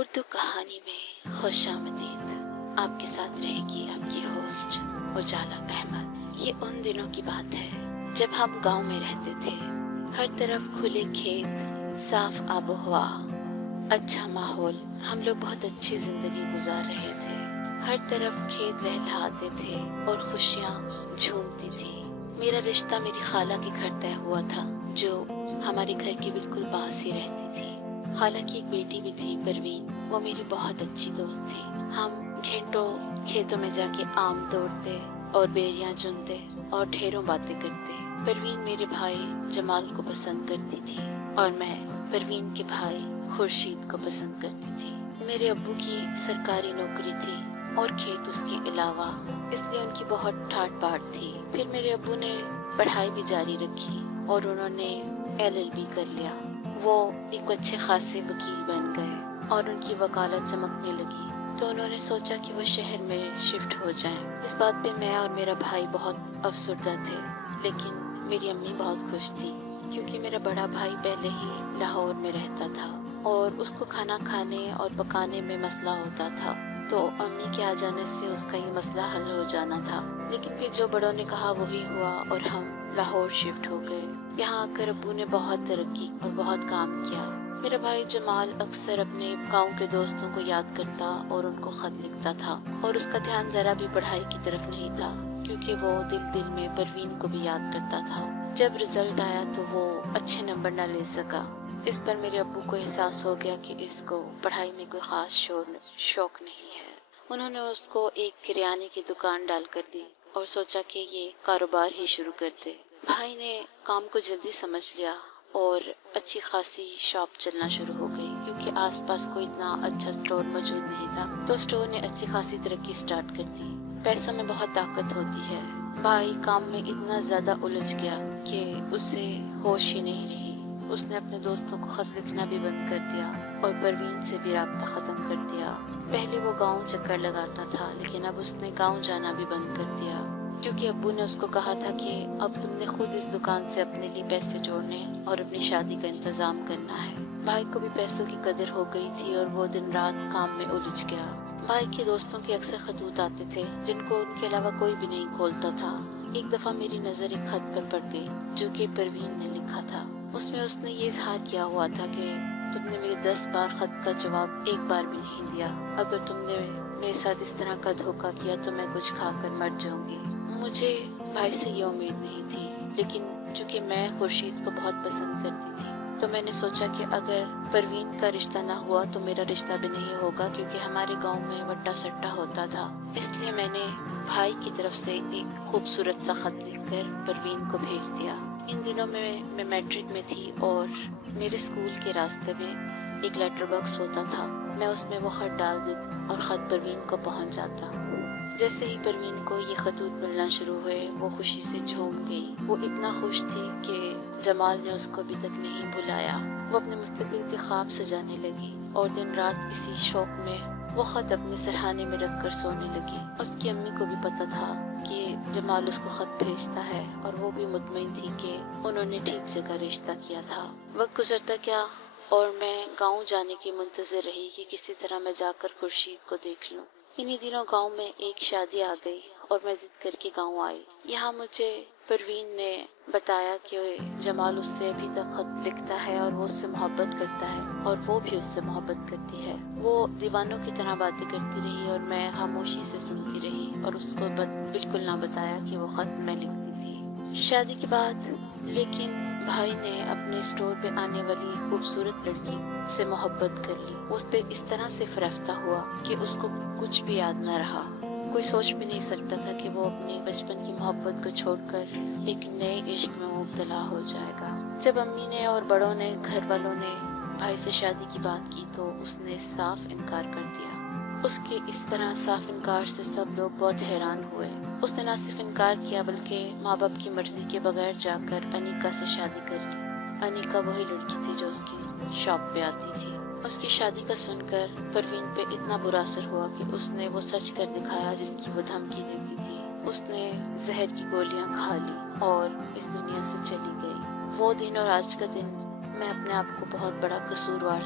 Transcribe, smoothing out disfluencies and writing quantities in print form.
اردو کہانی میں خوش آمدید۔ آپ کے ساتھ رہے گی آپ کی ہوسٹ اجالا احمد۔ یہ ان دنوں کی بات ہے جب ہم گاؤں میں رہتے تھے۔ ہر طرف کھلے کھیت، صاف آب و ہوا، اچھا ماحول۔ ہم لوگ بہت اچھی زندگی گزار رہے تھے۔ ہر طرف کھیت لہلہاتے تھے اور خوشیاں جھومتی تھی۔ میرا رشتہ میری خالہ کے گھر طے ہوا تھا، جو ہمارے گھر کے بالکل پاس ہی رہتی تھی۔ خالہ کی ایک بیٹی بھی تھی، پروین۔ وہ میری بہت اچھی دوست تھی۔ ہم گھنٹوں کھیتوں میں جا کے آم توڑتے اور بیریاں چنتے اور ڈھیروں باتیں کرتے۔ پروین میرے بھائی جمال کو پسند کرتی تھی اور میں پروین کے بھائی خورشید کو پسند کرتی تھی۔ میرے ابو کی سرکاری نوکری تھی اور کھیت اس کے علاوہ، اس لیے ان کی بہت ٹھاٹ باٹ تھی۔ پھر میرے ابو نے پڑھائی بھی جاری رکھی اور انہوں نے LLB کر لیا۔ وہ ایک اچھے خاصے وکیل بن گئے اور ان کی وکالت چمکنے لگی، تو انہوں نے سوچا کہ وہ شہر میں شفٹ ہو جائیں۔ اس بات پہ میں اور میرا بھائی بہت افسردہ تھے، لیکن میری امی بہت خوش تھی، کیونکہ میرا بڑا بھائی پہلے ہی لاہور میں رہتا تھا اور اس کو کھانا کھانے اور پکانے میں مسئلہ ہوتا تھا، تو امی کے آ جانے سے اس کا یہ مسئلہ حل ہو جانا تھا۔ لیکن پھر جو بڑوں نے کہا وہی ہوا اور ہم لاہور شفٹ ہو گئے۔ یہاں آ کر ابو نے بہت ترقی اور بہت کام کیا۔ میرا بھائی جمال اکثر اپنے گاؤں کے دوستوں کو یاد کرتا اور ان کو خط لکھتا تھا، اور اس کا دھیان ذرا بھی پڑھائی کی طرف نہیں تھا، کیونکہ وہ دل میں پروین کو بھی یاد کرتا تھا۔ جب رزلٹ آیا تو وہ اچھے نمبر نہ لے سکا۔ اس پر میرے ابو کو احساس ہو گیا کہ اس کو پڑھائی میں کوئی خاص شوق نہیں ہے۔ انہوں نے اس کو ایک کریانے کی دکان ڈال کر دی اور سوچا کہ یہ کاروبار ہی شروع کر دے۔ بھائی نے کام کو جلدی سمجھ لیا اور اچھی خاصی شاپ چلنا شروع ہو گئی، کیونکہ آس پاس کوئی اتنا اچھا سٹور موجود نہیں تھا، تو سٹور نے اچھی خاصی ترقی سٹارٹ کر دی۔ پیسوں میں بہت طاقت ہوتی ہے۔ بھائی کام میں اتنا زیادہ الجھ گیا کہ اسے ہوش ہی نہیں رہی۔ اس نے اپنے دوستوں کو خط لکھنا بھی بند کر دیا اور پروین سے بھی رابطہ ختم کر دیا۔ پہلے وہ گاؤں چکر لگاتا تھا، لیکن اب اس نے گاؤں جانا بھی بند کر دیا، کیونکہ ابو نے اس کو کہا تھا کہ اب تم نے خود اس دکان سے اپنے لیے پیسے جوڑنے اور اپنی شادی کا انتظام کرنا ہے۔ بھائی کو بھی پیسوں کی قدر ہو گئی تھی اور وہ دن رات کام میں الجھ گیا۔ بھائی کے دوستوں کے اکثر خطوط آتے تھے جن کو ان کے علاوہ کوئی بھی نہیں کھولتا تھا۔ ایک دفعہ میری نظر ایک خط پر پڑ گئی جو کہ پروین نے لکھا تھا۔ اس میں اس نے یہ اظہار کیا ہوا تھا کہ تم نے میرے 10 بار خط کا جواب ایک بار بھی نہیں دیا۔ اگر تم نے میرے ساتھ اس طرح کا دھوکہ کیا تو میں کچھ کھا کر مر جاؤں گی۔ مجھے بھائی سے یہ امید نہیں تھی، لیکن چونکہ میں خورشید کو بہت پسند کرتی تھی، تو میں نے سوچا کہ اگر پروین کا رشتہ نہ ہوا تو میرا رشتہ بھی نہیں ہوگا، کیونکہ ہمارے گاؤں میں وٹا سٹا ہوتا تھا۔ اس لیے میں نے بھائی کی طرف سے ایک خوبصورت سا خط لکھ کر پروین کو بھیج دیا۔ ان دنوں میں میٹرک میں تھی اور میرے اسکول کے راستے میں ایک لیٹر باکس ہوتا تھا۔ میں اس میں وہ خط ڈال دیتی اور خط پروین کو پہنچ جاتا۔ جیسے ہی پروین کو یہ خطوط ملنا شروع ہوئے، وہ خوشی سے جھوم گئی۔ وہ اتنا خوش تھی کہ جمال نے اس کو ابھی تک نہیں بلایا۔ وہ اپنے مستقبل کے خواب سجانے لگی اور دن رات اسی شوق میں وہ خط اپنے سرہانے میں رکھ کر سونے لگی۔ اس کی امی کو بھی پتا تھا کہ جمال اس کو خط بھیجتا ہے، اور وہ بھی مطمئن تھی کہ انہوں نے ٹھیک جگہ رشتہ کیا تھا۔ وقت گزرتا گیا اور میں گاؤں جانے کی منتظر رہی کہ کسی طرح میں جا کر خورشید کو دیکھ لوں۔ انہی دنوں گاؤں میں ایک شادی آ گئی اور میں ضد کر کے گاؤں آئی۔ یہاں مجھے پروین نے بتایا کہ جمال اس سے ابھی تک خط لکھتا ہے اور وہ اس سے محبت کرتا ہے، اور وہ بھی اس سے محبت کرتی ہے۔ وہ دیوانوں کی طرح باتیں کرتی رہی اور میں خاموشی سے سنتی رہی اور اس کو بالکل نہ بتایا کہ وہ خط میں لکھتی تھی۔ شادی کے بعد لیکن بھائی نے اپنے اسٹور پہ آنے والی خوبصورت لڑکی سے محبت کر لی۔ اس پہ اس طرح سے فریفتہ ہوا کہ اس کو کچھ بھی یاد نہ رہا۔ کوئی سوچ بھی نہیں سکتا تھا کہ وہ اپنی بچپن کی محبت کو چھوڑ کر ایک نئے عشق میں مبتلا ہو جائے گا۔ جب امی نے اور بڑوں نے، گھر والوں نے بھائی سے شادی کی بات کی تو اس نے صاف انکار کر دیا۔ اس کے اس طرح صاف انکار سے سب لوگ بہت حیران ہوئے۔ اس نے نہ صرف انکار کیا بلکہ ماں باپ کی مرضی کے بغیر جا کر انیکا سے شادی کر لی۔ انیکا وہی لڑکی تھی جو اس کی شاپ پہ آتی تھی۔ اس کی شادی کا سن کر پروین پہ اتنا برا اثر ہوا کہ اس نے وہ سچ کر دکھایا جس کی وہ دھمکی دیتی تھی۔ اس نے زہر کی گولیاں کھا لی اور اس دنیا سے چلی گئی۔ وہ دن اور آج کا دن میں اپنے آپ کو بہت بڑا قصوروار